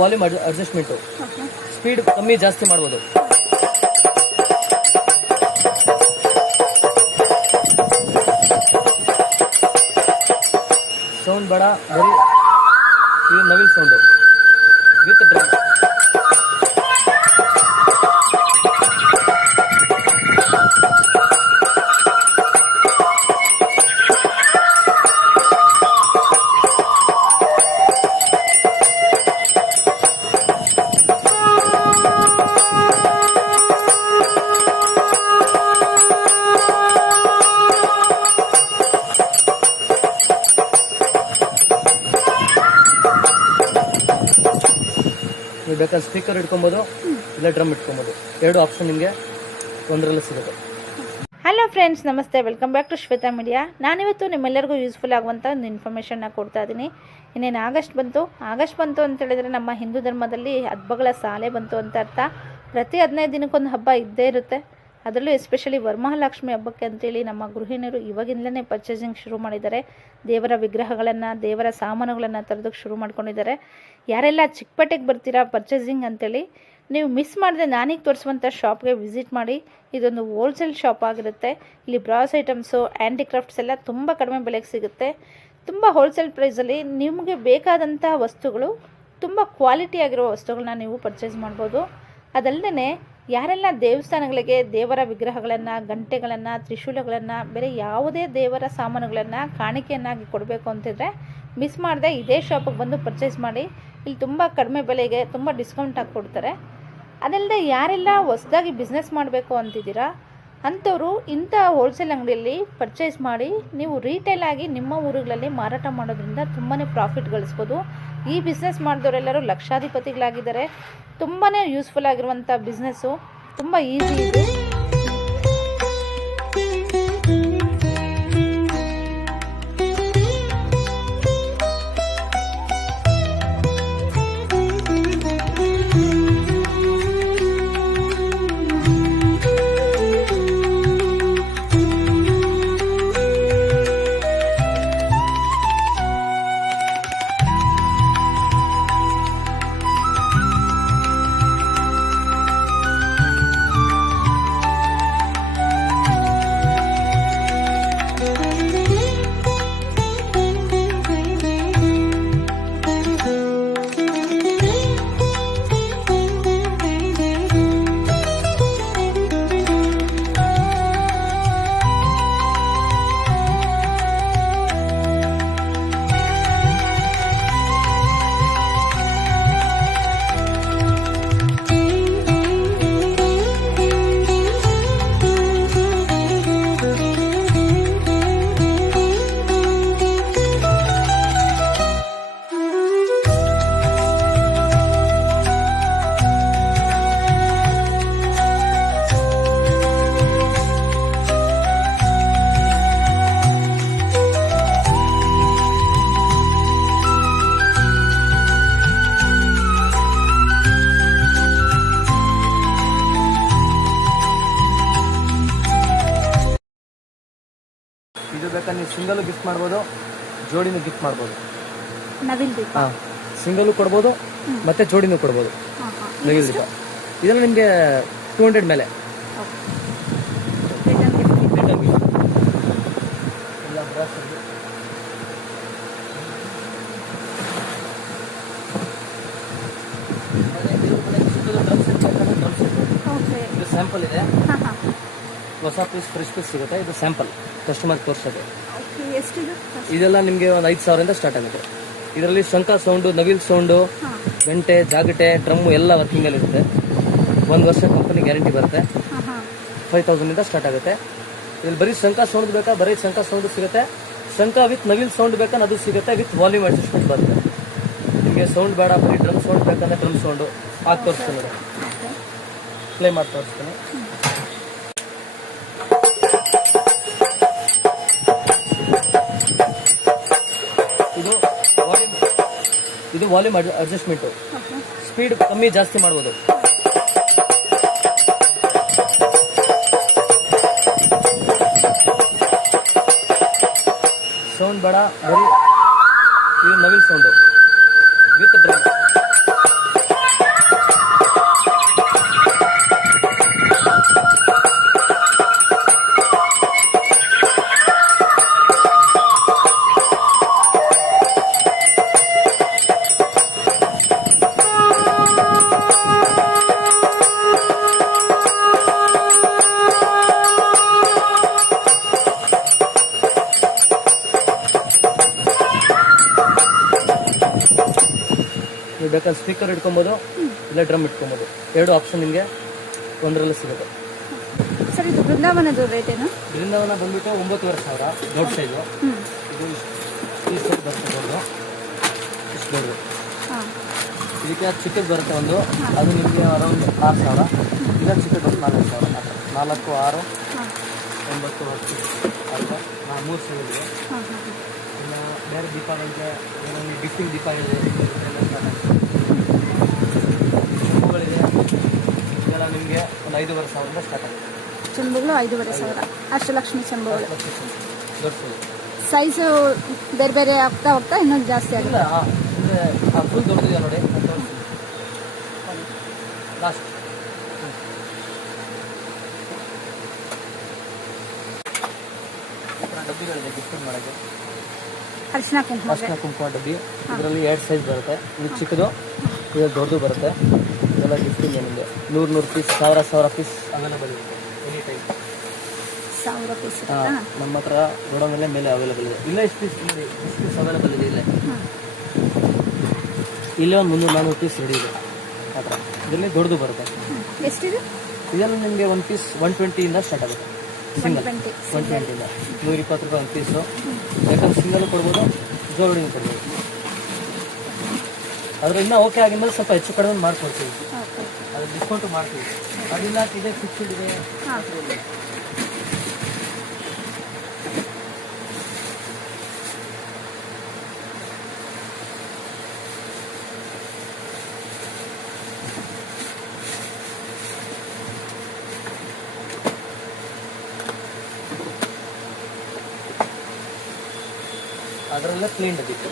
Volume adjustment, speed ಕಮ್ಮಿ ಜಾಸ್ತಿ ಮಾಡ್ಬೋದು. ಸೌಂಡ್ ಬೇಡ, ಬರೀ ಇದು ನವಿಲ್ ಸೌಂಡ್ ವಿತ್ ಡ್ರಮ್. ನೀವು ಬೇಕಾದ್ರೆ ಸ್ಪೀಕರ್ ಇಟ್ಕೊಬೋದು, ಇಲ್ಲ ಡ್ರಮ್ ಇಟ್ಕೊಬೋದು. ಎರಡು ಆಪ್ಷನ್ ನಿಮಗೆ ಒಂದರಲ್ಲೇ ಸಿಗುತ್ತೆ. ಹಲೋ ಫ್ರೆಂಡ್ಸ್, ನಮಸ್ತೆ, welcome back to Shweta media. ನಾನಿವತ್ತು ನಿಮ್ಮೆಲ್ಲರಿಗೂ ಯೂಸ್ಫುಲ್ ಆಗುವಂಥ ಒಂದು ಇನ್ಫಾರ್ಮೇಷನ್ನ ಕೊಡ್ತಾ ಇದ್ದೀನಿ. ಇನ್ನೇನು ಆಗಸ್ಟ್ ಬಂತು ಅಂತ ಹೇಳಿದ್ರೆ ನಮ್ಮ ಹಿಂದೂ ಧರ್ಮದಲ್ಲಿ ಹಬ್ಬಗಳ ಸಾಲೆ ಬಂತು ಅಂತ ಅರ್ಥ. ಪ್ರತಿ 15 ದಿನಕ್ಕೊಂದು ಹಬ್ಬ ಇದ್ದೇ ಇರುತ್ತೆ. ಅದರಲ್ಲೂ ಎಸ್ಪೆಷಲಿ ವರಮಹಾಲಕ್ಷ್ಮಿ ಹಬ್ಬಕ್ಕೆ ಅಂತೇಳಿ ನಮ್ಮ ಗೃಹಿಣಿಯರು ಇವಾಗಿಂದಲೇ ಪರ್ಚೇಸಿಂಗ್ ಶುರು ಮಾಡಿದ್ದಾರೆ. ದೇವರ ವಿಗ್ರಹಗಳನ್ನು, ದೇವರ ಸಾಮಾನುಗಳನ್ನು ತರೋದಕ್ಕೆ ಶುರು ಮಾಡ್ಕೊಂಡಿದ್ದಾರೆ. ಯಾರೆಲ್ಲ ಚಿಕ್ಕಪೇಟೆಗೆ ಬರ್ತೀರಾ ಪರ್ಚೇಸಿಂಗ್ ಅಂತೇಳಿ, ನೀವು ಮಿಸ್ ಮಾಡದೆ ನಾನೀಗ ತೋರಿಸುವಂಥ ಶಾಪ್ಗೆ ವಿಸಿಟ್ ಮಾಡಿ. ಇದೊಂದು ಹೋಲ್ಸೇಲ್ ಶಾಪ್ ಆಗಿರುತ್ತೆ. ಇಲ್ಲಿ ಬ್ರಾಸ್ ಐಟಮ್ಸು, ಹ್ಯಾಂಡಿಕ್ರಾಫ್ಟ್ಸ್ ಎಲ್ಲ ತುಂಬ ಕಡಿಮೆ ಬೆಲೆಗೆ ಸಿಗುತ್ತೆ. ತುಂಬ ಹೋಲ್ಸೇಲ್ ಪ್ರೈಸಲ್ಲಿ ನಿಮಗೆ ಬೇಕಾದಂಥ ವಸ್ತುಗಳು, ತುಂಬ ಕ್ವಾಲಿಟಿ ಆಗಿರೋ ವಸ್ತುಗಳನ್ನ ನೀವು ಪರ್ಚೇಸ್ ಮಾಡ್ಬೋದು. ಅದಲ್ಲದೆ ಯಾರೆಲ್ಲ ದೇವಸ್ಥಾನಗಳಿಗೆ ದೇವರ ವಿಗ್ರಹಗಳನ್ನು, ಗಂಟೆಗಳನ್ನು, ತ್ರಿಶೂಲಗಳನ್ನು, ಬೇರೆ ಯಾವುದೇ ದೇವರ ಸಾಮಾನುಗಳನ್ನು ಕಾಣಿಕೆಯನ್ನಾಗಿ ಕೊಡಬೇಕು ಅಂತಿದ್ರೆ ಮಿಸ್ ಮಾಡದೆ ಇದೇ ಶಾಪಿಗೆ ಬಂದು ಪರ್ಚೇಸ್ ಮಾಡಿ. ಇಲ್ಲಿ ತುಂಬ ಕಡಿಮೆ ಬೆಲೆಗೆ ತುಂಬ ಡಿಸ್ಕೌಂಟ್ ಹಾಕಿ ಕೊಡ್ತಾರೆ. ಅದಲ್ಲದೆ ಯಾರೆಲ್ಲ ಹೊಸದಾಗಿ ಬಿಸ್ನೆಸ್ ಮಾಡಬೇಕು ಅಂತಿದ್ದೀರಾ ಅಂಥವರು ಇಂಥ ಹೋಲ್ಸೇಲ್ ಅಂಗಡಿಯಲ್ಲಿ ಪರ್ಚೇಸ್ ಮಾಡಿ ನೀವು ರೀಟೇಲ್ ಆಗಿ ನಿಮ್ಮ ಊರುಗಳಲ್ಲಿ ಮಾರಾಟ ಮಾಡೋದ್ರಿಂದ ತುಂಬಾ ಪ್ರಾಫಿಟ್ ಗಳಿಸ್ಬೋದು. ಈ ಬಿಸ್ನೆಸ್ ಮಾಡಿದವರೆಲ್ಲರೂ ಲಕ್ಷಾಧಿಪತಿಗಳಾಗಿದ್ದಾರೆ. ತುಂಬಾ ಯೂಸ್ಫುಲ್ ಆಗಿರುವಂಥ ಬಿಸ್ನೆಸ್ಸು, ತುಂಬ ಈಸಿ ಇದೆ. ಇದು ಬೇಕಾದ್ರೆ ನೀವು ಸಿಂಗಲ್ ಗಿಫ್ಟ್ ಮಾಡ್ಬೋದು, ಜೋಡಿನೂ ಗಿಫ್ಟ್ ಮಾಡ್ಬೋದು. ನವಿಲ್ ದೀಪ ಸಿಂಗಲ್ ಕೊಡ್ಬೋದು, ಮತ್ತೆ ಜೋಡಿನೂ ಕೊಡ್ಬೋದು. ನವಿಲ್ ದೀಪ ಇದೆಲ್ಲ ನಿಮಗೆ 200 ಮೇಲೆ. ಇದು ಸ್ಯಾಂಪಲ್ ಇದೆ, ಹೊಸ ಪೀಸ್ ಫ್ರೆಶ್ ಪೀಸ್ ಸಿಗುತ್ತೆ. ಇದು ಸ್ಯಾಂಪಲ್ ಕಸ್ಟಮರ್ ತೋರಿಸೋದು. ಇದೆಲ್ಲ ನಿಮಗೆ ಒಂದು 5,000 ಸ್ಟಾರ್ಟ್ ಆಗುತ್ತೆ. ಇದರಲ್ಲಿ ಶಂಖ ಸೌಂಡು, ನವಿಲ್ ಸೌಂಡು, ಗಂಟೆ, ಜಾಗಟೆ, ಡ್ರಮ್ಮು ಎಲ್ಲ ವರ್ಕಿಂಗ್ ಅಲ್ಲಿ ಇರುತ್ತೆ. 1 ವರ್ಷ ಕಂಪನಿ ಗ್ಯಾರಂಟಿ ಬರುತ್ತೆ. 5,000 ಸ್ಟಾರ್ಟ್ ಆಗುತ್ತೆ. ಇಲ್ಲಿ ಬರೀ ಶಂಖ ಸೌಂಡ್ ಬೇಕಾ, ಬರೀ ಶಂಖ ಸೌಂಡ್ ಸಿಗುತ್ತೆ. ಶಂಖ ವಿತ್ ನವಿಲ್ ಸೌಂಡ್ ಬೇಕಾ, ಅದು ಸಿಗುತ್ತೆ. ವಿತ್ ವಾಲ್ಯೂಮ್ ಅಡ್ಜಸ್ಟ್ಮೆಂಟ್ ಬರುತ್ತೆ. ನಿಮಗೆ ಸೌಂಡ್ ಬೇಡ, ಬರೀ ಡ್ರಮ್ ಸೌಂಡ್ ಬೇಕಂದ್ರೆ ಡ್ರಮ್ ಸೌಂಡು ಹಾಕಿ ತೋರಿಸ್ತೀನಿ. ಪ್ಲೇ ಮಾಡಿ ತೋರಿಸ್ತೀನಿ. ಇದು ವಾಲ್ಯೂಮ್ ಅಡ್ಜಸ್ಟ್ಮೆಂಟ್, ಸ್ಪೀಡ್ ಕಮ್ಮಿ ಜಾಸ್ತಿ ಮಾಡ್ಬೋದು. ಸೌಂಡ್ ಬೇಡ, ಬರೀ ಇದು ನವಿಲ್ ಸೌಂಡು ವಿತ್ ಡ್ರಮ್. ನೀವು ಬೇಕಾದ್ರೆ ಸ್ಪೀಕರ್ ಇಟ್ಕೊಬೋದು, ಇಲ್ಲ ಡ್ರಮ್ ಇಟ್ಕೊಬೋದು. 2 ಆಪ್ಷನ್ ನಿಮಗೆ ಒಂದರಲ್ಲಿ ಸಿಗುತ್ತೆ. ಸರ್ ಇದು ಬೃಂದಾವನದ ರೇಟ್ ಏನು? ಬೃಂದಾವನ ಬಂದ್ಬಿಟ್ಟು 9,500 ದೊಡ್ಡ ಸೈಜು. ಇದು ಈ ಸೈಜ್ ಬರುತ್ತೆ ದೊಡ್ಡದು, ಇಷ್ಟು ದೊಡ್ಡದು. ಇದಕ್ಕೆ ಅದು ಚಿಕ್ಕದು ಬರುತ್ತೆ ಒಂದು, ಅದು ನಿಮಗೆ ಅರೌಂಡ್ 6,000. ಇಲ್ಲ ಚಿಕ್ಕದು ಬರುತ್ತೆ 4,000. 4, 6, 9, 10, 3 ಸೈಜ್ ಇದೆ. ಇನ್ನು ಬೇರೆ ದೀಪಗಳಿಗೆ ಏನೋ ಗಿಫ್ಟಿಂಗ್ ದೀಪ ಇದೆ, ಚೆಂಬುಗಳಿದೆ. ಇದೆಲ್ಲ ನಿಮಗೆ ಒಂದು 5,500 ಸ್ಟಾರ್ಟ್ ಆಗುತ್ತೆ. ಚೆಂಬುಗಳು 5,500 ಅಷ್ಟಲಕ್ಷ್ಮಿ ಚೆಂಬುಗಳು. ದೊಡ್ಡ ಸೈಜ್. ಸೈಜು ಬೇರೆ ಬೇರೆ ಆಗ್ತಾ ಹೋಗ್ತಾ ಇನ್ನೊಂದು ಜಾಸ್ತಿ ಆಗಿದೆ. ಇಲ್ಲ ಅಂದರೆ ಫುಲ್ ದೊಡ್ಡದಿದೆ ನೋಡಿ, ಲಾಸ್ಟ್. ಡಬ್ಬಿಗಳಿದೆ ಗಿಫ್ಟಿಂಗ್ ಮಾಡೋಕ್ಕೆ. ಅರಿಶಿನ ಕುಂಕುಮ ಡಬ್ಬಿ. ಇದರಲ್ಲಿ 2 ಸೈಜ್ ಬರುತ್ತೆ. ಇದು ಚಿಕ್ಕದು, ಇದು ದೊಡ್ಡದು ಬರುತ್ತೆ. ಇದೆಲ್ಲ ಗಿಫ್ಟಿಂಗ್ ನಿಮಗೆ 100 ಪೀಸ್, 1000 ಪೀಸ್ ಅವೈಲೇಬಲ್ ಇದೆ ಎನಿ ಟೈಮ್. 1000 ಪೀಸ್ ನಮ್ಮ ಹತ್ರ ಗೋಡೌನ್ ಮೇಲೆ ಅವೈಲೇಬಲ್ ಇದೆ. ಇಲ್ಲ ಎಷ್ಟು ಪೀಸ್ ಅವೈಲೇಬಲ್ ಇದೆ ಇಲ್ಲೇ. ಇಲ್ಲೇ ಒಂದು 300-400 ಪೀಸ್ ರೆಡಿ ಇದೆ ಆ ಥರ. ಇದರಲ್ಲಿ ದೊಡ್ಡದು ಬರುತ್ತೆ. ಎಷ್ಟಿದೆ? ಇದೆಲ್ಲ ನಿಮಗೆ 1 ಪೀಸ್ 120 ಸ್ಟಾರ್ಟ್ ಆಗುತ್ತೆ. ಸಿಂಗಲ್ 120 120 ರೂಪಾಯಿ 1 ಪೀಸು. ಬೇಕಾದ್ರೆ ಸಿಂಗಲ್ ಕೊಡ್ಬೋದು, ಜೋಡಿನೂ ಕೊಡ್ಬೋದು. ಆದರೆ ಇನ್ನೂ ಓಕೆ ಆಗಿದ್ಮೇಲೆ ಸ್ವಲ್ಪ ಹೆಚ್ಚು ಕಡಿಮೆ ಮಾಡ್ಕೊಡ್ತೀವಿ, ಅದು ಡಿಸ್ಕೌಂಟು ಮಾಡ್ತೀವಿ. ಅದಿಲ್ಲ ಇದೆ ಫಿಕ್ಸ್ಡ್ ಇದೆ. ಅದರಲ್ಲ ಕ್ಲೀನ್ ಡಬ್ಬಿತ್ತು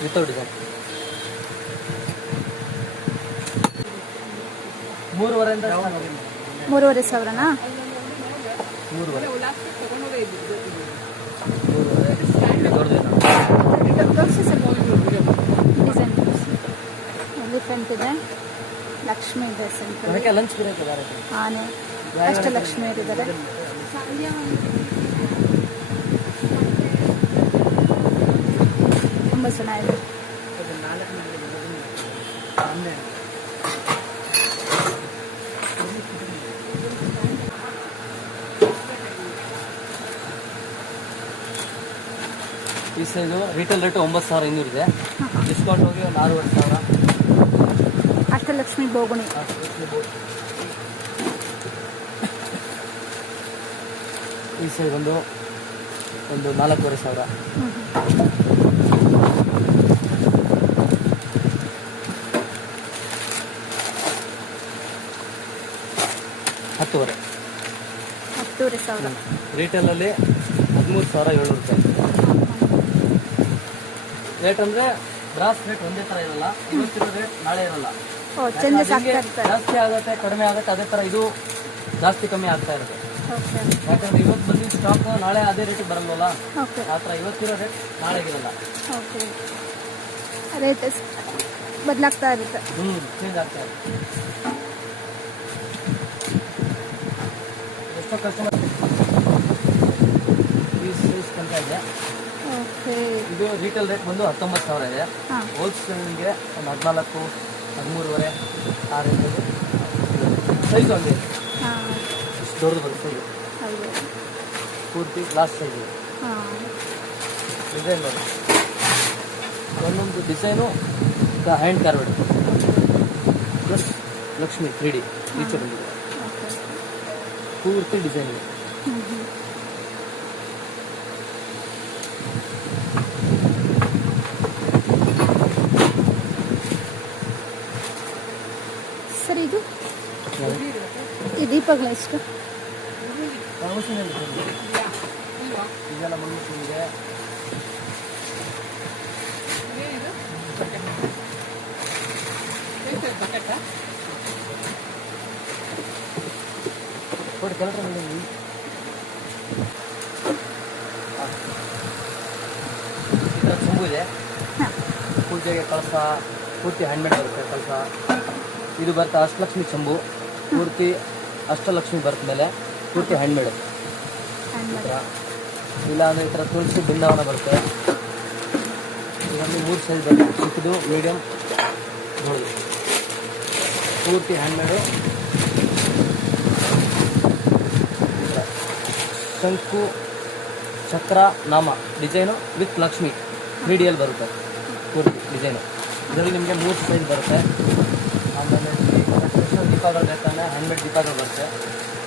ವಿತೌಟ್ ಡಿಸೈನ್. 3,500 3,500ನಾ? 3,500 ತೋರಿಸಿ ಸರ್. ಡಿಸೈನ್ ಎಲಿಫೆಂಟ್ ಇದೆ, ಲಕ್ಷ್ಮಿ ಇದೆ, ಸೆಂಟ್ರಲ್ ಲಂಚ್ ಬರೋಕೆ ಆನೆ, ಅಷ್ಟಲಕ್ಷ್ಮಿ ಇದ್ದಾರೆ. ತುಂಬ ಚೆನ್ನಾಗಿದೆ. ಈ ಸೈಜು ರಿಟೇಲ್ ರೇಟು 9,500 ಇದೆ. ಡಿಸ್ಕೌಂಟ್ ಹೋಗಿ ಒಂದು 6,500. ಅಷ್ಟಲಕ್ಷ್ಮಿ ಬೋಗುಣಿ. ಈ ಸೈಜ್ ಒಂದು 4,500. ಹತ್ತುವರೆ 10,500. ರಿಟೇಲಲ್ಲಿ 13,700 ರೂಪಾಯಿ ರೇಟ್. ಅಂದರೆ ಬ್ರಾಸ್ ರೇಟ್ ಒಂದೇ ಥರ ಇರಲ್ಲ, ಇವತ್ತಿರೋ ರೇಟ್ ನಾಳೆ ಇರಲ್ಲ. ಚೇಂಜಸ್ ಆಗ್ತಾ ಇರ್ತಾರೆ. ಜಾಸ್ತಿ ಆಗುತ್ತೆ ಕಡಿಮೆ ಆಗುತ್ತೆ, ಅದೇ ಥರ ಇದು ಜಾಸ್ತಿ ಕಮ್ಮಿ ಆಗ್ತಾ ಇರುತ್ತೆ. ಯಾಕಂದ್ರೆ ಇವತ್ತು ಬಂದಿದ್ದ ಸ್ಟಾಕ್ ನಾಳೆ ಅದೇ ರೇಟಿಗೆ ಬರಲ್ವಲ್ಲ, ಆ ಥರ ಇವತ್ತಿರೋ ರೇಟ್ ನಾಳೆಗಿರಲ್ಲ. ರೇಟ್ ಬದಲಾಗ್ತಾ ಇರುತ್ತೆ. ಚೇಂಜ್ ಆಗ್ತಾ ಇರುತ್ತೆ. ಎಷ್ಟೋ ಕಸ್ಟಮರ್ ಪೀಸ್ ಕಂತ ಇದೆ. ಇದು ರಿಟೇಲ್ ರೇಟ್ ಬಂದು 19,000 ಇದೆ. ಹೋಲ್ಸೇಲ್ಗೆ ಒಂದು 14, 13,500 ಆ ರೇಟ್. ಸೈಜ್ ಒಂದೇ ಇಷ್ಟು ದೊಡ್ಡದು ಬರುತ್ತೆ ಸೈಜು, ಪೂರ್ತಿ ಲಾಸ್ಟ್ ಸೈಜ್ ಇದೆ. ಡಿಸೈನ್ ನೋಡಿ, ಒಂದೊಂದು design hand carved plus Lakshmi 3D ಈಚೆ ಬಂದಿದೆ. ಪೂರ್ತಿ ಡಿಸೈನ್ ಇದೆ. ಸರ್ ಇದು ಈ ದೀಪಗಳು ಎಷ್ಟು? ಇದೆಲ್ಲ ಮುಗಿಸಿದೆ. ಕೊಡಿ ಕಲರ್ ಚಂಬು ಇದೆ. ಪೂಜೆಗೆ ಕಳಸ ಪೂರ್ತಿ ಹ್ಯಾಂಡ್ಮೇಡ್ ಬರುತ್ತೆ ಕಳಸ. ಇದು ಬರುತ್ತೆ ಅಷ್ಟಲಕ್ಷ್ಮಿ ಚಂಬು, ಪೂರ್ತಿ ಅಷ್ಟಲಕ್ಷ್ಮಿ ಬರುತ್ತೆ ಮೇಲೆ ಪೂರ್ತಿ ಹ್ಯಾಂಡ್ಮೇಡ್. ಇಲ್ಲ ಅಂದರೆ ಈ ಥರ ತುಳಸಿ ಬೃಂದಾವನ ಬರುತ್ತೆ. ಇದರಲ್ಲಿ 3 ಸೈಜ್ ಬರುತ್ತೆ, ಚಿಕ್ಕದು, ಮೀಡಿಯಮ್, ನೋಡಿ ಪೂರ್ತಿ ಹ್ಯಾಂಡ್ಮೇಡು. ಶಂಕು ಚಕ್ರ ನಾಮ ಡಿಸೈನು ವಿತ್ ಲಕ್ಷ್ಮಿ 3D ಅಲ್ಲಿ ಬರುತ್ತೆ ಪೂರ್ತಿ ಡಿಸೈನು. ಇದರಲ್ಲಿ ನಿಮಗೆ 3 ಸೈಜ್ ಬರುತ್ತೆ. ಆಮೇಲೆ ಸ್ಪೆಷಲ್ ದೀಪಗಳು ಬೇಕಂದರೆ ಹ್ಯಾಂಡ್ಮೇಡ್ ದೀಪಗಳು ಬರುತ್ತೆ.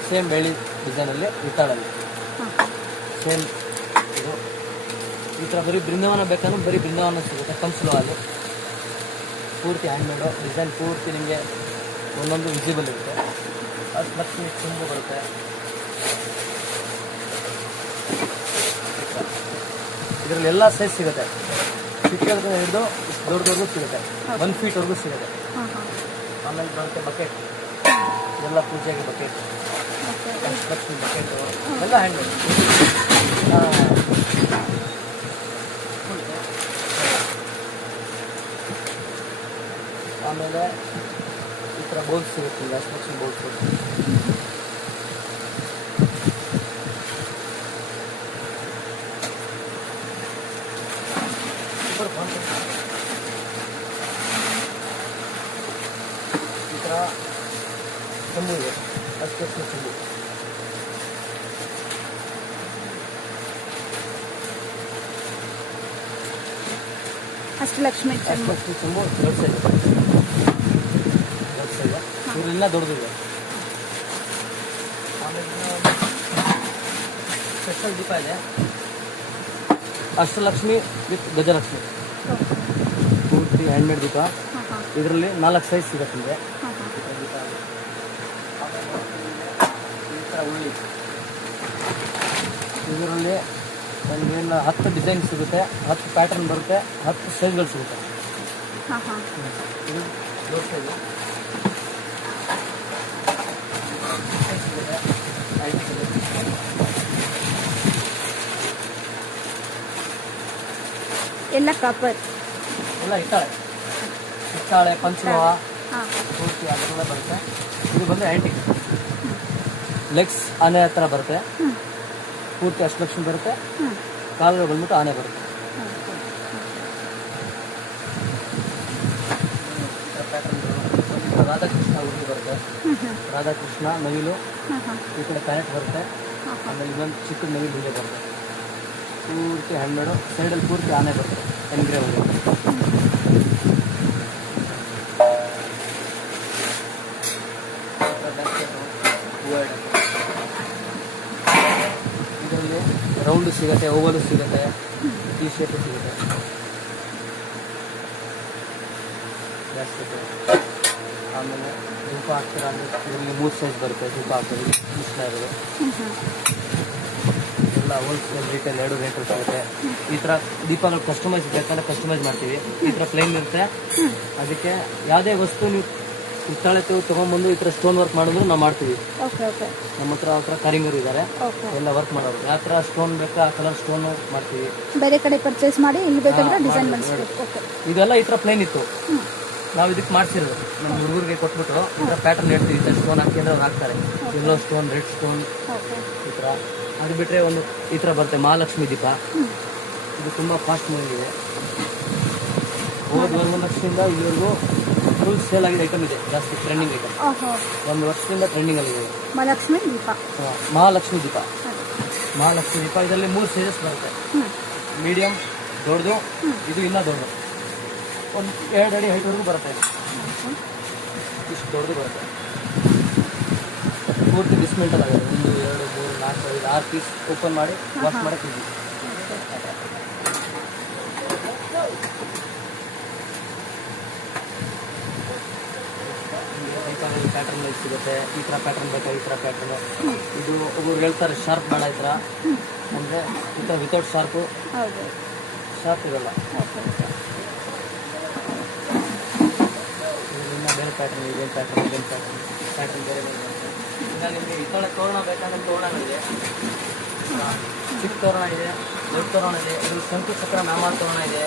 ಸೇಮ್ ಬೆಳ್ಳಿ ಡಿಸೈನಲ್ಲಿ ಹಿತ್ತಾಳಲ್ಲಿ ಸೇಮ್ ಇದು. ಈ ಥರ ಬರೀ ಬೃಂದಾವನ ಬೇಕಂದ್ರೆ ಬರೀ ಬೃಂದಾವನ ಸಿಗುತ್ತೆ ಕಂಸ್ಲು ಅಲ್ಲಿ. ಪೂರ್ತಿ ಹ್ಯಾಂಡ್ಮೇಡು ಡಿಸೈನ್ ಪೂರ್ತಿ ನಿಮಗೆ ಒಂದೊಂದು ವಿಸಿಬಲ್ ಇರುತ್ತೆ. ಅದು ಲಕ್ಷ್ಮಿ ತುಂಬು ಬರುತ್ತೆ. ಇದರಲ್ಲಿ ಎಲ್ಲ ಸೈಜ್ ಸಿಗುತ್ತೆ. ಚಿಕ್ಕದ್ರಿಂದ ಹಿಡಿದು ದೊಡ್ಡದವರೆಗೂ ಸಿಗುತ್ತೆ. 1 ಫೀಟ್ವರೆಗೂ ಸಿಗುತ್ತೆ. ಆಮೇಲೆ ಬರುತ್ತೆ ಬಕೆಟ್, ಎಲ್ಲ ಪೂಜೆಗೆ ಬಕೆಟ್, ಲಕ್ಷ್ಮಿ ಬಕೆಟು ಎಲ್ಲ ಹ್ಯಾಂಡ್ಮೇಡ್. ಆಮೇಲೆ ಈ ಥರ ಬೌಲ್ಸ್ ಸಿಗುತ್ತೆ, ಲಕ್ಷ್ಮಿ ಬೌಲ್ಸು. ಈ ಥರ ಚೆಂಬು ಇದೆ, ಅಷ್ಟು ಚೆಂಬು. ಅಷ್ಟಲಕ್ಷ್ಮಿ ಚೆಂಬು ದೊಡ್ಡ ಸೈಜ್, ಇವರೆಲ್ಲ ದೊಡ್ಡದಿದೆ. ಆಮೇಲೆ ಸ್ಪೆಷಲ್ ದೀಪ ಇದೆ, ಅಷ್ಟಲಕ್ಷ್ಮಿ ವಿತ್ ಗಜಲಕ್ಷ್ಮಿ ಪೂರ್ತಿ ಹ್ಯಾಂಡ್ಮೇಡ್ ದೀಪ. ಇದರಲ್ಲಿ 4 ಸೈಜ್ ಸಿಗುತ್ತೆ ನಿಮಗೆ ದೀಪ. ಈ ಥರ ಉಳ್ಳಿ, ಇದರಲ್ಲಿ ನಮಗೇನು 10 ಡಿಸೈನ್ ಸಿಗುತ್ತೆ, 10 ಪ್ಯಾಟರ್ನ್ ಬರುತ್ತೆ, 10 ಸೈಜ್ಗಳು ಸಿಗುತ್ತೆ. ಇದು ದೊಡ್ಡ ಸೈಜು. ಎಲ್ಲ ಕಾಪರ್, ಎಲ್ಲ ಹಿತ್ತಾಳೆ ಪಂಚಲೋಹ ಪೂರ್ತಿ ಅದೆಲ್ಲ ಬರುತ್ತೆ. ಇದು ಬಂದು ಆ್ಯಂಟಿಕ್ ಲೆಗ್ಸ್ ಆನೆ ಹತ್ರ ಬರುತ್ತೆ. ಪೂರ್ತಿ ಅಷ್ಟಲಕ್ಷ್ಮಿ ಬರುತ್ತೆ. ಕಾಲು ಬಂದ್ಬಿಟ್ಟು ಆನೆ ಬರುತ್ತೆ. ರಾಧಾಕೃಷ್ಣ ಹುಡುಗಿ ಬರುತ್ತೆ. ರಾಧಾಕೃಷ್ಣ ನವಿಲು ಈ ಕಡೆ ಪ್ಯಾನೆಟ್ ಬರುತ್ತೆ. ಆಮೇಲೆ ಇದೊಂದು ಚಿಕ್ಕ ನವಿಲು ಹೀಗೆ ಬರುತ್ತೆ. ಪೂರ್ತಿ ಹ್ಯಾಂಡ್ಮೇಡು. ಸೈಡಲ್ಲಿ ಪೂರ್ತಿ ಆನೆ ಬರುತ್ತೆ ಎನ್ಗ್ರೇವ್. ಇದರಲ್ಲಿ ರೌಂಡು ಸಿಗುತ್ತೆ, ಓವಲು ಸಿಗುತ್ತೆ, ಈ ಶೇಪು ಸಿಗುತ್ತೆ. ಆಮೇಲೆ ಧೂಪ ಹಾಕ್ತೀರ ಅಂದರೆ ಇದರಲ್ಲಿ 3 ಸೈಜ್ ಬರುತ್ತೆ. ಧೂಪ ಹಾಕೋದು ಇಷ್ಟ ಇರೋದು ಎಲ್ಲ ಹೋಲ್ಸೇಲ್ ರಿಟೇಲ್ 2 ರೇಟಲ್ಲಿ ಸಿಗುತ್ತೆ. ಈ ಥರ ದೀಪಗಳು ಕಸ್ಟಮೈಸ್ ಬೇಕಂದ್ರೆ ಕಸ್ಟಮೈಸ್ ಮಾಡ್ತೀವಿ. ಈ ಥರ ಪ್ಲೇನ್ ಇರುತ್ತೆ. ಅದಕ್ಕೆ ಯಾವುದೇ ವಸ್ತು ನೀವು ಹಿತ್ತಾಳೆ ತೊಗೊಂಡ್ಬಂದು ಈ ಥರ ಸ್ಟೋನ್ ವರ್ಕ್ ಮಾಡಿದ್ರು ನಾವು ಮಾಡ್ತೀವಿ. ನಮ್ಮ ಹತ್ರ ಕಾರಿಂಗರು ಇದ್ದಾರೆ, ಎಲ್ಲ ವರ್ಕ್ ಮಾಡೋರು. ಯಾವ ಥರ ಸ್ಟೋನ್ ಬೇಕಾ ಆ ಕಲರ್ ಸ್ಟೋನು ಮಾಡ್ತೀವಿ. ಬೇರೆ ಕಡೆ ಪರ್ಚೇಸ್ ಮಾಡಿ ಇಲ್ಲಿ ಬೇಕಾದ್ರೆ ಡಿಸೈನ್ ಮಾಡಿಸ್ಬೇಕು. ಇದೆಲ್ಲ ಈ ಥರ ಪ್ಲೇನ್ ಇತ್ತು, ನಾವು ಇದಕ್ಕೆ ಮಾಡ್ಸಿರೋದು. ನಮ್ಮ ಹುಡುಗರಿಗೆ ಕೊಟ್ಬಿಟ್ಟು ಈ ಥರ ಪ್ಯಾಟರ್ನ್ ಹೇಳ್ತೀವಿ. ಈ ಥರ ಸ್ಟೋನ್ ಹಾಕಿ ಅಂದ್ರೆ ಅವ್ರು ಹಾಕ್ತಾರೆ. ಯೆಲ್ಲೋ ಸ್ಟೋನ್, ರೆಡ್ ಸ್ಟೋನ್ ಈ ಥರ. ಅದು ಬಿಟ್ಟರೆ ಒಂದು ಈ ಥರ ಬರುತ್ತೆ ಮಹಾಲಕ್ಷ್ಮಿ ದೀಪ. ಇದು ತುಂಬ ಫಾಸ್ಟ್ ಮೂವಿಂಗ್ ಇದೆ. ಹೋದ 1 ವರ್ಷದಿಂದ ಇಲ್ಲಿವರೆಗೂ ಫುಲ್ ಸೇಲ್ ಆಗಿದ್ದ ಐಟಮ್ ಇದೆ. ಜಾಸ್ತಿ ಟ್ರೆಂಡಿಂಗ್ ಐಟಮ್. 1 ವರ್ಷದಿಂದ ಟ್ರೆಂಡಿಂಗಲ್ಲಿದೆ ಮಹಾಲಕ್ಷ್ಮಿ ದೀಪ. ಮಹಾಲಕ್ಷ್ಮಿ ದೀಪ. ಮಹಾಲಕ್ಷ್ಮಿ ದೀಪ ಇದರಲ್ಲಿ 3 ಸೈಜಸ್ ಬರುತ್ತೆ. ಮೀಡಿಯಮ್, ದೊಡ್ಡದು, ಇದು ಇನ್ನೂ ದೊಡ್ಡದು. ಒಂದು 2 ಅಡಿ ಹೈಟ್ವರೆಗೂ ಬರುತ್ತೆ. ಇಷ್ಟು ದೊಡ್ಡದು ಬರುತ್ತೆ. ಪೂರ್ತಿ ಡಿಸ್ಮೆಂಟಲ್ ಆಗುತ್ತೆ. 1 2 3 4 5 6 ಪೀಸ್ ಓಪನ್ ಮಾಡಿ ವಾಶ್ ಮಾಡೋಕ್ಕೆ ಈಸಿ. ಪ್ಯಾಟರ್ನ್ ಲೈಟ್ ಸಿಗುತ್ತೆ. ಈ ಥರ ಪ್ಯಾಟರ್ನ್ ಬೇಕಾ ಈ ಥರ ಪ್ಯಾಟರ್ನು. ಇದು ಒಬ್ಬರು ಹೇಳ್ತಾರೆ ಶಾರ್ಪ್ ಬೇಡ ಈ ಥರ ಅಂದರೆ ಈ ಥರ ವಿತೌಟ್ ಶಾರ್ಪು ಶಾರ್ಪ್ ಇರಲ್ಲ. ಇದರಿಂದ ಬೇರೆ ಪ್ಯಾಟರ್ನ್, ಇದೇನು ಪ್ಯಾಟರ್ನ್, ಇದೇನು ಪ್ಯಾಟರ್ನ್ ಬೇರೆ ಬೇರೆ ಬರುತ್ತೆ. ಈಗ ನಿಮಗೆ ಈ ಥರ ತೋರಣ ಬೇಕಂದ್ರೆ ತೋರಣ ಇದೆ, ಚಿಕ್ಕ ತೋರಣ ಇದೆ, ದೊಡ್ಡ ತೋರಣ ಇದೆ. ಇದು ಶಂಕು ಚಕ್ರ ನಾಮ ತೋರಣ ಇದೆ.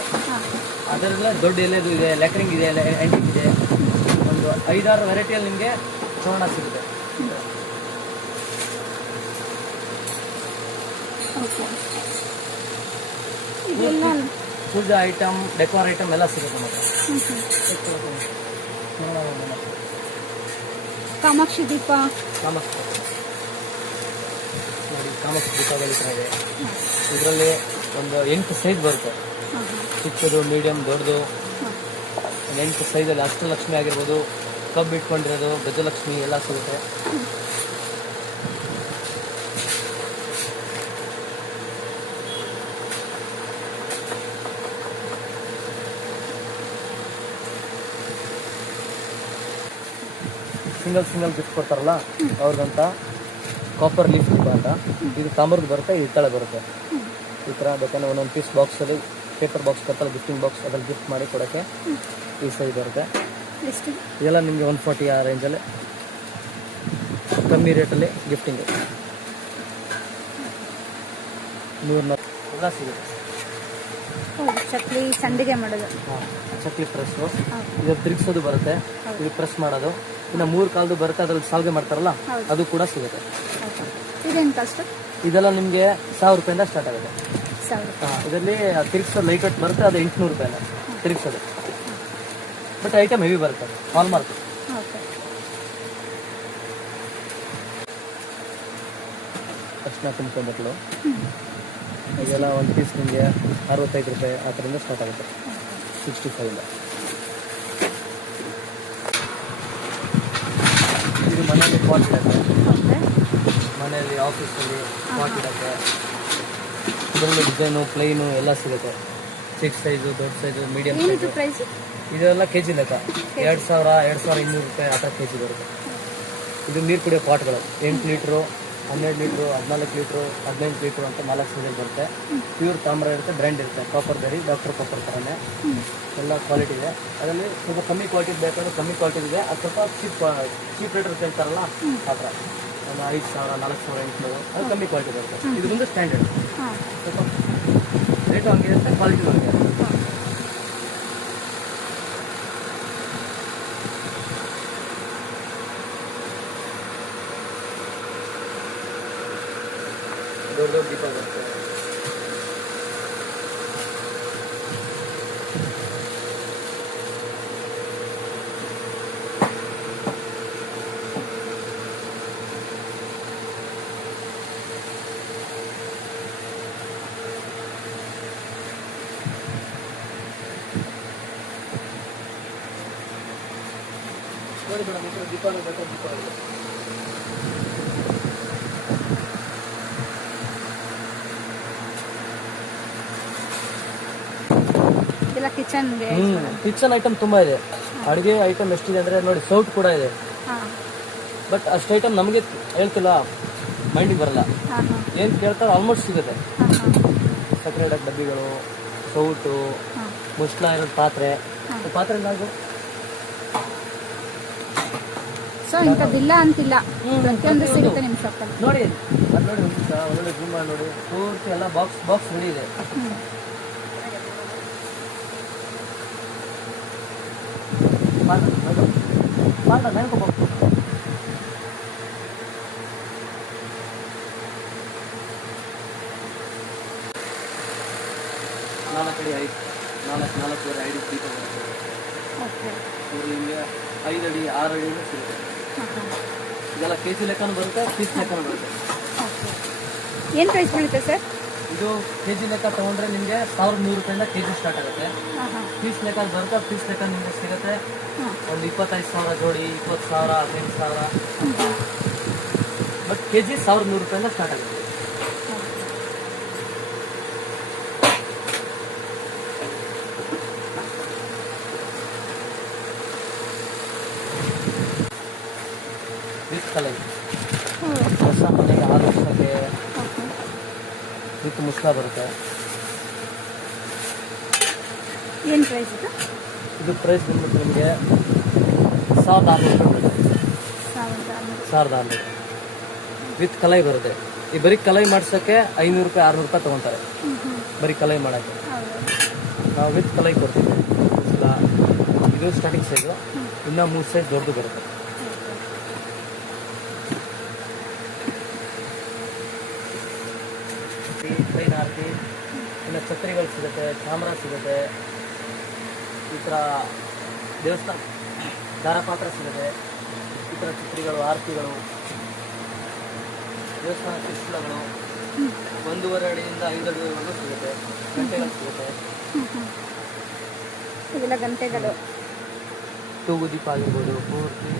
ಅದರಿಂದ ದೊಡ್ಡ ಎಲೆದು ಇದೆ, ಲೆಟ್ರಿಂಗ್ ಇದೆ, ಆ್ಯಂಟಿಕ್ ಇದೆ. ಒಂದು 5-6 ವೆರೈಟಿಯಲ್ಲಿ ನಿಮಗೆ ತೋರಣ ಸಿಗುತ್ತೆ. ಪೂಜಾ ಐಟಮ್, ಡೆಕೋರ್ ಐಟಮ್ ಎಲ್ಲ ಸಿಗುತ್ತೆ. ಮತ್ತೆ ಕಾಮಾಕ್ಷಿ ದೀಪ. ಕಾಮಾಕ್ಷಿ ನೋಡಿ, ಕಾಮಾಕ್ಷಿ ದೀಪಗಳು ಈ ಥರ ಇದೆ. ಇದರಲ್ಲಿ ಒಂದು 8 ಸೈಜ್ ಬರುತ್ತೆ. ಚಿಕ್ಕದು, ಮೀಡಿಯಂ, ದೊಡ್ಡದು. 8 ಸೈಜಲ್ಲಿ ಅಷ್ಟಲಕ್ಷ್ಮಿ ಆಗಿರ್ಬೋದು, ಕಬ್ಬು ಇಟ್ಕೊಂಡಿರೋದು, ಗಜಲಕ್ಷ್ಮಿ ಎಲ್ಲ ಸಿಗುತ್ತೆ. ಸಿಂಗಲ್ ಗಿಫ್ಟ್ ಕೊಡ್ತಾರಲ್ಲ ಅವ್ರಿಗಂತ ಕಾಪರ್ ಲೀಫ್ ದೀಪ ಅಂತ. ಇದು ತಾಮ್ರದ್ದು ಬರುತ್ತೆ, ಇದು ಹಿತ್ತಾಳೆ ಬರುತ್ತೆ. ಈ ಥರ ಬೇಕಂದ್ರೆ ಒಂದೊಂದು ಪೀಸ್ ಬಾಕ್ಸಲ್ಲಿ ಪೇಪರ್ ಬಾಕ್ಸ್ ಬರ್ತಲ್ಲ, ಗಿಫ್ಟಿಂಗ್ ಬಾಕ್ಸ್, ಅದ್ರಲ್ಲಿ ಗಿಫ್ಟ್ ಮಾಡಿ ಕೊಡೋಕ್ಕೆ ಈ ಸೈಜ್ ಬರುತ್ತೆ. ಇದೆಲ್ಲ ನಿಮಗೆ 140 ಆ ರೇಂಜಲ್ಲಿ ಕಮ್ಮಿ ರೇಟಲ್ಲಿ ಗಿಫ್ಟಿಂಗ್ 140 ಎಲ್ಲ ಸಿಗುತ್ತೆ. ಚಕ್ಲಿ ಸಂಡಿಗೆ ಮಾಡೋದು. ಚಕ್ಲಿ ಪ್ರೆಸ್ಸು, ಇದು ತಿರುಗಿಸೋದು ಬರುತ್ತೆ, ಇದು ಪ್ರೆಸ್ ಮಾಡೋದು. ಇನ್ನು 3 ಕಾಲ್ದು ಬರುತ್ತೆ, ಅದ್ರಲ್ಲಿ ಸಾಲ್ಗೆ ಮಾಡ್ತಾರಲ್ಲ ಅದು ಕೂಡ ಸಿಗುತ್ತೆ. ಇದೇನು ಕಾಸ್ಟ್? ಇದೆಲ್ಲ ನಿಮಗೆ 1000 ರೂಪಾಯಿಂದ ಸ್ಟಾರ್ಟ್ ಆಗುತ್ತೆ. ಇದರಲ್ಲಿ ತಿರುಗಿಸೋದು ಲೈಟ್ ವೇಟ್ ಬರುತ್ತೆ, ಅದು 800 ರೂಪಾಯಿನ ತಿರುಗಿಸೋದು. ಬಟ್ ಐಟಮ್ ಹೆವಿ ಬರುತ್ತೆ, ಹಾಲ್ ಮಾರ್ಕ್. ತಕ್ಷಣ ತುಂಬ್ಕೊಂಡ್ಬಿಟ್ಲು. ಇದೆಲ್ಲ ಒಂದು ಪೀಸ್ ನಿಮಗೆ 65 ರೂಪಾಯಿ ಆ ಥರದಿಂದ ಸ್ಟಾರ್ಟ್ ಆಗುತ್ತೆ. 65ಇಂದ. ಇದು ಮನೆಯಲ್ಲಿ ಪಾಟ್ ಇಡಕ್ಕೆ, ಮನೆಯಲ್ಲಿ ಆಫೀಸಲ್ಲಿ ಪಾಟ್ ಇಡಕ್ಕೆ. ಇದರಲ್ಲಿ ಡಿಸೈನು, ಪ್ಲೈನು ಎಲ್ಲ ಸಿಗುತ್ತೆ. ಚಿಕ್ಕ ಸೈಜು, ದೊಡ್ಡ ಸೈಜು, ಮೀಡಿಯಂ ಸೈಜು. ಇದೆಲ್ಲ ಕೆಜಿ ಲೆಕ್ಕ 2000, 2200 ರೂಪಾಯಿ ಆ ಥರ ಕೆಜಿ ಬರುತ್ತೆ. ಇದು ನೀರು ಕುಡಿಯೋ ಪಾಟ್ಗಳು 8 ಲೀಟ್ರು, 12 ಲೀಟ್ರು, 14 ಲೀಟ್ರು, 18 ಲೀಟ್ರು ಅಂತ 4 ಸೈಜಲ್ಲಿ ಬರುತ್ತೆ. ಪ್ಯೂರ್ ತಾಮ್ರ ಇರುತ್ತೆ, ಬ್ರ್ಯಾಂಡ್ ಇರುತ್ತೆ. ಕಾಪರ್ ಬೇರೆ, ಡಾಕ್ಟರ್ ಕಾಪರ್ ಥರನೇ ಎಲ್ಲ ಕ್ವಾಲಿಟಿ ಇದೆ. ಅದರಲ್ಲಿ ಸ್ವಲ್ಪ ಕಮ್ಮಿ ಕ್ವಾಲಿಟಿ ಬೇಕಾದ್ರೆ ಕಮ್ಮಿ ಕ್ವಾಲಿಟಿ ಇದೆ. ಅದು ಸ್ವಲ್ಪ ಚೀಪ್ ರೇಟ್ ಇರ್ತಾರಲ್ಲ ಆ ಥರ ಒಂದು 5000, 4800 ಅದು ಕಮ್ಮಿ ಕ್ವಾಲಿಟಿ ಬರುತ್ತೆ. ಇದು ಬಂದು ಸ್ಟ್ಯಾಂಡರ್ಡ್, ಸ್ವಲ್ಪ ರೇಟು ಹಂಗಿರುತ್ತೆ, ಕ್ವಾಲಿಟಿ ಹಂಗೆ. ದೊಡ್ಡ ದೊಡ್ಡ ದೀಪ ಬರುತ್ತೆ. ನೋಡಿ ಮೇಡಮ್, ಈ ಥರ ದೀಪಗಳು ಬೇಕಾದ ದೀಪಗಳು. ಕಿಚನ್ ಐಟಮ್ ತುಂಬಾ ಇದೆ. ಅಡುಗೆ ಐಟಮ್ ಎಷ್ಟಿದೆ ಅಂದ್ರೆ ನೋಡಿ, ಸೌಟ್ ಕೂಡ ಇದೆ. ಬಟ್ ಅಷ್ಟು ಐಟಮ್ ನಮಗೆ ಹೇಳ್ತಿಲ್ಲ, ಮೈಂಡಿಗೆ ಬರಲ್ಲ. ಏನ್ ಕೇಳ್ತಾರೆ ಆಲ್ಮೋಸ್ಟ್ ಸಿಗುತ್ತೆ. ಸಕ್ಕರೆ ಇಡಕ್ಕೆ ಡಬ್ಬಿಗಳು, ಸೌಟು, ಮುಸ್ಲ ಇರೋದು ಪಾತ್ರೆ ನಾವು ಸೊ ಇಂಥದ್ದಿಲ್ಲ ಅಂತಿಲ್ಲ, ಪ್ರತಿಯೊಂದು ಸಿಗುತ್ತೆ ನಿಮ್ಮ ಶಾಪಲ್ಲಿ. ನೋಡಿ, ಅದು ನೋಡಿ, ಒಳ್ಳೊಳ್ಳೆ ಜೂಮ್ ಮಾಡಿ ನೋಡಿ, ಪೂರ್ತಿ ಎಲ್ಲ ಬಾಕ್ಸ್ ರೆಡಿ ಇದೆ. ನಾಲ್ಕೂವರೆ 5 ದೀಪ ಬರುತ್ತೆ. ನಿಮಗೆ 5 ಅಡಿ 6 ಅಡಿನೂ ಸಿಗುತ್ತೆ. ಇದೆಲ್ಲ ಕೆಜಿ ಲೆಕ್ಕನೂ ಬರುತ್ತೆ, ಪೀಸ್ ಲೆಕ್ಕನೂ ಬರುತ್ತೆ. ಏನು ಪ್ರೈಸ್ ಬೀಳುತ್ತೆ ಸರ್? ಇದು ಕೆಜಿ ಲೆಕ್ಕ ತಗೊಂಡ್ರೆ ನಿಮಗೆ 1100 ರೂಪಾಯಿಂದ ಕೆಜಿ ಸ್ಟಾರ್ಟ್ ಆಗುತ್ತೆ. ಪೀಸ್ ಲೆಕ್ಕ ಬರುತ್ತೆ, ಪೀಸ್ ಲೆಕ್ಕ ನಿಮಗೆ ಸಿಗುತ್ತೆ ಒಂದು 25,000 ಜೋಡಿ, 20,000, 18,000. ಬಟ್ ಕೆಜಿ 1100 ರೂಪಾಯಿಂದ ಸ್ಟಾರ್ಟ್ ಆಗುತ್ತೆ. ವಿತ್ ಕಲರ್ ಹೊಸ ಮನೆಗೆ 6 ವರ್ಷಕ್ಕೆ ವಿತ್ ಮುಸ್ಲ ಬರುತ್ತೆ. ಏನು ಪ್ರೈಸ್ ಇದು? ಇದು ಪ್ರೈಸ್ ಬಂದ್ಬಿಟ್ಟು ನಿಮಗೆ 1600 ರೂಪಾಯಿ ಬರುತ್ತೆ. 1600 ವಿತ್ ಕಲೈ ಬರುತ್ತೆ. ಈ ಬರೀ ಕಲೈ ಮಾಡ್ಸೋಕ್ಕೆ 500 ರೂಪಾಯಿ 600 ರೂಪಾಯಿ ತೊಗೊತಾರೆ ಬರೀ ಕಲೈ ಮಾಡೋಕ್ಕೆ. ನಾವು ವಿತ್ ಕಲೈ ಕೊಡ್ತೀವಿ. ಇದು ಸ್ಟಾರ್ಟಿಂಗ್ ಸೈಜು, ಇನ್ನೂ 3 ಸೈಜ್ ದೊಡ್ಡದು ಬರುತ್ತೆ. ಟ್ರೈನ್ ಆರತಿ, ಇನ್ನು ಛತ್ರಿಗಳು ಸಿಗುತ್ತೆ, ಕ್ಯಾಮ್ರಾ ಸಿಗುತ್ತೆ. ಈ ಥರ ದೇವಸ್ಥಾನ ಧಾರಪಾತ್ರ ಸಿಗುತ್ತೆ, ಈ ಥರ ಛತ್ರಿಗಳು, ಆರತಿಗಳು, ದೇವಸ್ಥಾನ ತ್ರಿಶೂಲಗಳು 1.5 ಅಡಿಯಿಂದ 5 ಅಡಿವರೆಗೂ ಸಿಗುತ್ತೆ. ಗಂಟೆಗಳು ಸಿಗುತ್ತೆ, ಇದೆಲ್ಲ ಗಂಟೆಗಳು. ತೂಗು ದೀಪ ಆಗಿರ್ಬೋದು ಪೂರ್ತಿ.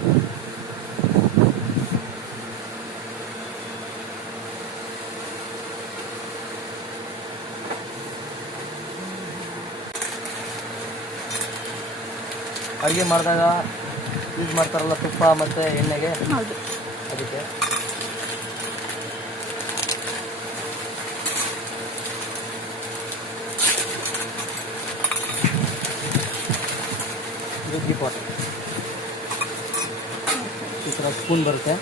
ಅಡುಗೆ ಮಾಡಿದಾಗ ಯೂಸ್ ಮಾಡ್ತಾರಲ್ಲ ತುಪ್ಪ ಮತ್ತು ಎಣ್ಣೆಗೆ, ಹೌದು. ಅದಕ್ಕೆ ಇದು ದೀಪ. ಈ ಥರ ಸ್ಪೂನ್ ಬರುತ್ತೆ,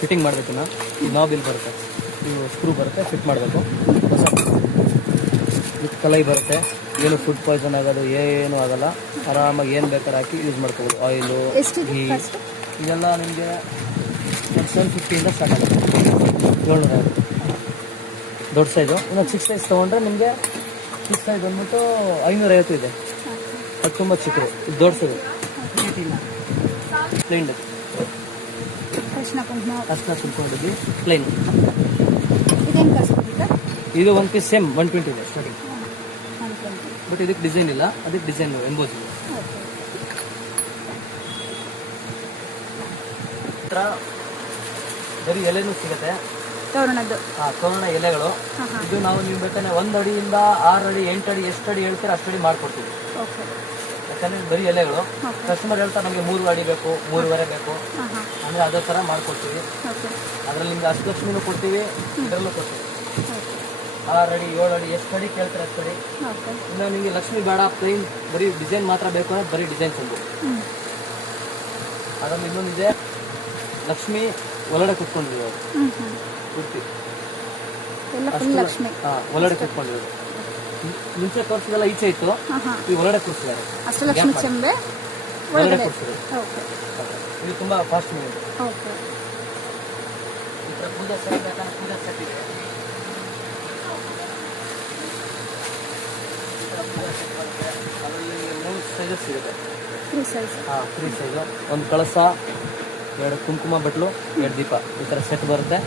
ಫಿಟ್ಟಿಂಗ್ ಮಾಡಬೇಕು. ಈ ನಾಬ್ ಇಲ್ಲಿ ಬರುತ್ತೆ, ಇವು ಸ್ಕ್ರೂ ಬರುತ್ತೆ, ಫಿಟ್ ಮಾಡಬೇಕು. ಹೊಸ ಇದಕ್ಕೆ ಕಲೈ ಬರುತ್ತೆ, ಏನು ಫುಡ್ ಪಾಯ್ಸನ್ ಆಗೋದು ಏನು ಆಗಲ್ಲ. ಆರಾಮಾಗಿ ಏನು ಬೇಕಾದ್ರೆ ಹಾಕಿ ಯೂಸ್ ಮಾಡ್ಕೋಬೋದು. ಆಯಿಲು, ಘೀ ಇದೆಲ್ಲ ನಿಮಗೆ 750ಇಂದ ಸ್ಟಾರ್ಟ್ ಆಗುತ್ತೆ. 750 ದೊಡ್ಡ ಸೈಜು. ಇನ್ನೊಂದು 6 ಸೈಜ್ ತೊಗೊಂಡ್ರೆ ನಿಮಗೆ 6 ಸೈಜ್ ಬಂದ್ಬಿಟ್ಟು 550 ಇದೆ. ಅದು ತುಂಬ ಚಿಕ್ಕದು. ಇದು ದೊಡ್ಡ ಸೈಜು ಪ್ಲೈನ್ ಅಷ್ಟನ್ನ ಸುಲ್ಕೊಂಡಿದ್ವಿ ಪ್ಲೈನ್. ಇದು 1 ಪೀಸ್ ಸೇಮ್ 120 ಇದೆ ಸ್ಟಾರ್ಟಿಂಗ್. ಬಟ್ ಇದಕ್ಕೆ ಡಿಸೈನ್ ಇಲ್ಲ, ಅದಕ್ಕೆ ಡಿಸೈನ್ ಎಂಬೋಸ್ ಇದೆ. ಬರೀ ಎಲೆನೂ ಸಿಗುತ್ತೆ, ತೋರಣ ಎಲೆಗಳು. ಇದು ನಾವು ನೀವು ಬೇಕಾದ್ರೆ 1 ಅಡಿಯಿಂದ 6 ಅಡಿ 8 ಅಡಿ ಎಷ್ಟು ಅಡಿ ಹೇಳ್ತೀರ ಅಷ್ಟು ಅಡಿ ಮಾಡ್ಕೊಡ್ತೀವಿ. ಯಾಕಂದ್ರೆ ಬರೀ ಎಲೆಗಳು. ಕಸ್ಟಮರ್ ಹೇಳ್ತಾರೆ ನಮಗೆ 3 ಅಡಿ ಬೇಕು, 3.5 ಬೇಕು ಅಂದ್ರೆ ಅದೇ ತರ ಮಾಡ್ಕೊಡ್ತೀವಿ. ಅದ್ರಲ್ಲಿ ನಿಮ್ಗೆ ಅಷ್ಟಲಕ್ಷ್ಮಿನೂ ಕೊಡ್ತೀವಿ, ಇದರಲ್ಲೂ ಕೊಡ್ತೀವಿ. 6 ಅಡಿ 7 ಅಡಿ ಎಷ್ಟು ಅಡಿ ಕೇಳ್ತಾರೆ ಅಷ್ಟು ಅಡಿ. ಇನ್ನು ನಿಮಗೆ ಲಕ್ಷ್ಮಿ ಬೇಡ, ಪ್ಲೈನ್ ಬರೀ ಡಿಸೈನ್ ಮಾತ್ರ ಬೇಕು ಅಂದ್ರೆ ಬರೀ ಡಿಸೈನ್ ತಂದು. ಅದ್ರಲ್ಲಿ ಇನ್ನೊಂದಿದೆ, ಲಕ್ಷ್ಮಿ ಒಳಗಡೆ ಕುತ್ಕೊಂಡಿರೋದು ಪೂರ್ತಿ. ಒಳಗಡೆ ಕುತ್ಕೊಂಡಿರೋದು. ಮುಂಚೆ ತೋರಿಸಿದೆಲ್ಲ ಈಚೆ ಇತ್ತು, ಈ ಒಳಗಡೆ ಕೂರಿಸಿದ್ದಾರೆ. ಒಳಗಡೆ ಕೂರಿಸಿದ್ರು. ಇದು ತುಂಬಾ ಫಾಸ್ಟ್ ಮೂವಿಂಗ್. ಪೂಜಾ ಸೆಟ್ ಬೇಕಾದ್ರೆ ಪೂಜಾ ಸೆಟ್ ಇದೆ. ಅದರಲ್ಲಿ 3 ಸೈಜಸ್ ಸಿಗುತ್ತೆ. 3 ಸೈಜು. ಒಂದು ಕಳಸ, 2 ಕುಂಕುಮ ಬಟ್ಲು, 2 ದೀಪ, ಈ ಥರ ಸೆಟ್ ಬರುತ್ತೆ.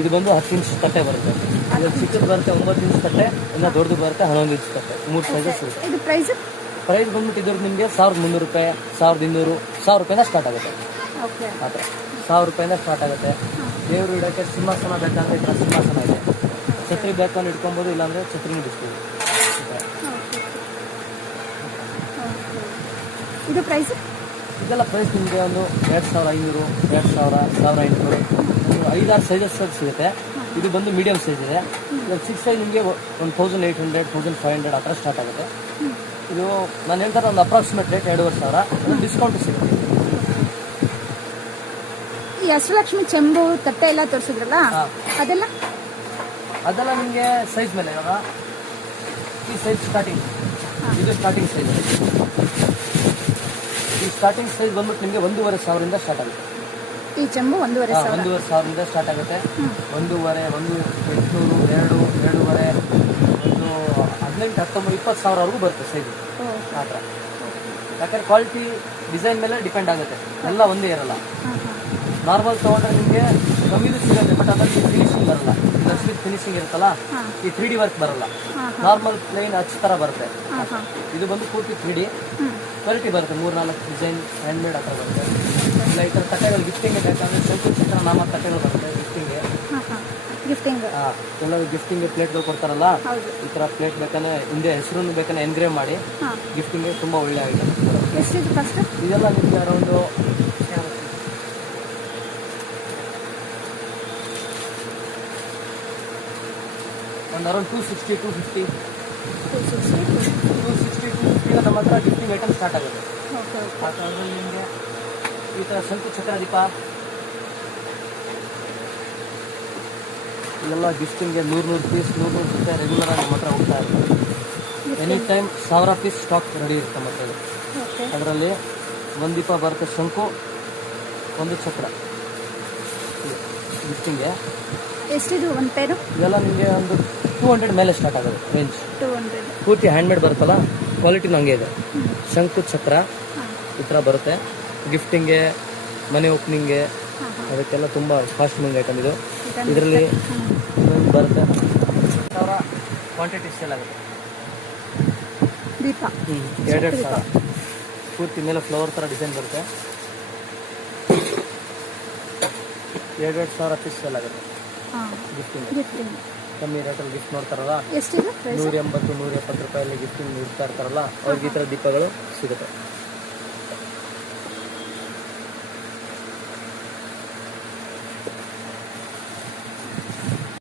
ಇದು ಬಂದು 10 ಇಂಚ್ ತಟ್ಟೆ ಬರುತ್ತೆ. ಇದು ಚಿಕ್ಕದು ಬರುತ್ತೆ 9 ಇಂಚ್ ತಟ್ಟೆ, ಇನ್ನು ದೊಡ್ಡದು ಬರುತ್ತೆ 11 ಇಂಚ್ ತಟ್ಟೆ. 3 ಸೈಜಸ್ ಸಿಗುತ್ತೆ. ಪ್ರೈಸ್ ಬಂದ್ಬಿಟ್ಟು ಇದ್ರದ್ದು ನಿಮಗೆ 1300 ರೂಪಾಯಿ, 1200, 1000 ರೂಪಾಯಿಂದ ಸ್ಟಾರ್ಟ್ ಆಗುತ್ತೆ. ಆ ಥರ 1000 ರೂಪಾಯಿಂದ ಸ್ಟಾರ್ಟ್ ಆಗುತ್ತೆ. ದೇವರು ಇಡೋಕ್ಕೆ ಸಿಂಹಾಸನ ಬೇಕಂದ್ರೆ ಈ ಥರ ಸಿಂಹಾಸನ ಇದೆ. ಛತ್ರಿ ಬೇಕಂದ್ರೆ ಇಟ್ಕೊಬೋದು, ಇಲ್ಲಾಂದರೆ ಛತ್ರಿನೂ ಬಿಡ್ತೀವಿ. ಇದು ಪ್ರೈಸ್? ಇದೆಲ್ಲ ಪ್ರೈಸ್ ನಿಮಗೆ ಒಂದು 2500, 2000, 1800, 5-6 ಸೈಜಸ್ ಸಿಗುತ್ತೆ. ಇದು ಬಂದು ಮೀಡಿಯಂ ಸೈಜ್ ಇದೆ. ಇವಾಗ 6 ಸೈಜ್ ನಿಮಗೆ 1800, 1500 ಆ ಥರ ಸ್ಟಾರ್ಟ್ ಆಗುತ್ತೆ. ಇದು ನಾನು ಹೇಳ್ತಾರೆ ಒಂದು ಅಪ್ರಾಕ್ಸಿಮೇಟ್ ರೇಟ್ 2500. ಡಿಸ್ಕೌಂಟ್ ಸಿಗುತ್ತೆ. ಈ ಅಷ್ಟಲಕ್ಷ್ಮಿ ಚೆಂಬು ತಟ್ಟೆ ಎಲ್ಲ ತೋರಿಸಿದ್ರಲ್ಲ, ಅದೆಲ್ಲ ನಿಮಗೆ ಸೈಜ್ ಮೇಲೆ. ಇವಾಗ ಈ ಸೈಜ್ ಸ್ಟಾರ್ಟಿಂಗ್, ಇದು ಸ್ಟಾರ್ಟಿಂಗ್ ಸೈಜ್. ಈ ಸ್ಟಾರ್ಟಿಂಗ್ ಸೈಜ್ ಬಂದ್ಬಿಟ್ಟು ನಿಮಗೆ 1500 ಸ್ಟಾರ್ಟ್ ಆಗುತ್ತೆ. ಈ ಚೆಂಬು 1500 ಸ್ಟಾರ್ಟ್ ಆಗುತ್ತೆ. 1.5, 1 800, 2, 2.5, 18, 19, 20,000ವರೆಗೂ ಬರುತ್ತೆ ಸೈಜ್. ಆ ಥರ. ಯಾಕಂದ್ರೆ ಕ್ವಾಲಿಟಿ ಡಿಸೈನ್ ಮೇಲೆ ಡಿಪೆಂಡ್ ಆಗುತ್ತೆ, ಎಲ್ಲ ಒಂದೇ ಇರಲ್ಲ. ನಾರ್ಮಲ್ ತೊಗೊಂಡ್ರೆ ನಿಮಗೆ ಕಮ್ಮಿದು ಸಿಗುತ್ತೆ, ಬಟ್ ಅದರಲ್ಲಿ ಫಿನಿಶಿಂಗ್ ಬರಲ್ಲ. ಲಕ್ಷ್ಮಿ ಫಿನಿಶಿಂಗ್ ಇರುತ್ತಲ್ಲ, ಈ 3D ವರ್ಕ್ ಬರಲ್ಲ. ನಾರ್ಮಲ್ ಪ್ಲೈನ್ ಹಚ್ಚ ಥರ ಬರುತ್ತೆ. ಇದು ಬಂದು ಪೂರ್ತಿ 3D ಕ್ವಾಲಿಟಿ ಬರುತ್ತೆ. 3-4 ಡಿಸೈನ್ ಹ್ಯಾಂಡ್ಮೇಡ್ ಆ ಥರ ಬರುತ್ತೆ. ಇಲ್ಲ ಈ ಥರ ತಟ್ಟೆಗಳು ಗಿಫ್ಟಿಂಗ್ ಬೇಕಂದ್ರೆ ಶಂಕು ಚಿತ್ರ ನಾಮ ತಟ್ಟೆಗಳು ಬರುತ್ತೆ ಗಿಫ್ಟಿಂಗ್ಗೆ. ಎಲ್ಲರೂ ಗಿಫ್ಟಿಂಗ್ ಪ್ಲೇಟ್ಗಳು ಕೊಡ್ತಾರಲ್ಲ, ಈ ಥರ ಪ್ಲೇಟ್ ಬೇಕಂದ್ರೆ ಹಿಂದೆ ಹೆಸರನ್ನು ಬೇಕಂದ್ರೆ ಎನ್ಗ್ರೇವ್ ಮಾಡಿ ಗಿಫ್ಟಿಂಗ್ಗೆ ತುಂಬ ಒಳ್ಳೆ ಐಟಮ್. ಇದೆಲ್ಲ ನಿಮಗೆ ಅರೌಂಡು ಅರೌಂಡ್ 260, 250 ನಮ್ಮ ಹತ್ರ ಗಿಫ್ಟಿಂಗ್ ಐಟಮ್ ಸ್ಟಾರ್ಟ್ ಆಗುತ್ತೆ. ಅದರಲ್ಲಿ ನಿಮಗೆ ಈ ಥರ ಶಂಕು ಚಕ್ರ ದೀಪ ಇದೆಲ್ಲ ಗಿಫ್ಟಿಂಗ್ಗೆ 100 ಪೀಸ್ 100 ರೂಪಾಯಿ ರೆಗ್ಯುಲರ್ ಆಗಿ ನಮ್ಮ ಹತ್ರ ಹೋಗ್ತಾ ಇರುತ್ತೆ. Any time 1000 piece stock ready ಇರುತ್ತೆ ನಮ್ಮ ಹತ್ರ. ಅದರಲ್ಲಿ 1 ದೀಪ ಬರುತ್ತೆ, ಶಂಕು, 1 ಚಕ್ರ ಗಿಫ್ಟಿಂಗ್ಗೆ. ಎಷ್ಟಿದು ಒಂದು ಪೇರು? ಇದೆಲ್ಲ ನಿಮಗೆ ಒಂದು 200 ಮೇಲೆ ಸ್ಟಾರ್ಟ್ ಆಗೋದು ರೇಂಜ್. 200 ಪೂರ್ತಿ ಹ್ಯಾಂಡ್ಮೇಡ್ ಬರುತ್ತಲ್ಲ, ಕ್ವಾಲಿಟಿ ಹಂಗೆ ಇದೆ. ಶಂಕು ಚಕ್ರ ಈ ಥರ ಬರುತ್ತೆ. ಗಿಫ್ಟಿಂಗ್ಗೆ, ಮನೆ ಓಪನಿಂಗ್ಗೆ, ಅದಕ್ಕೆಲ್ಲ ತುಂಬ ಫಾಸ್ಟ್ ಮೂವಿಂಗ್ ಐಟಮ್ ಇದು. ಇದರಲ್ಲಿ ಇನ್ನೊಂದು ಬರುತ್ತೆ 1000 ಕ್ವಾಂಟಿಟಿ ಸೇಲ್ ಆಗುತ್ತೆ. ದೀಪ 2,500 ಪೂರ್ತಿ ಮೇಲೆ ಫ್ಲವರ್ ಥರ ಡಿಸೈನ್ ಬರುತ್ತೆ. 2,500 ಪೀಸ್ ಸೇಲ್ ಆಗುತ್ತೆ ಗಿಫ್ಟಿಂಗ್. ಕಮ್ಮಿ ರೇಟಲ್ಲಿ ಗಿಫ್ಟ್ ನೋಡ್ತಾರಲ್ಲ, 180-170 ರೂಪಾಯಲ್ಲಿ ಗಿಫ್ಟಿಂಗ್ ಇಡ್ತಾ ಇರ್ತಾರಲ್ಲ, ಅವ್ರಿಗೆ ಈ ಥರ ದೀಪಗಳು ಸಿಗುತ್ತೆ.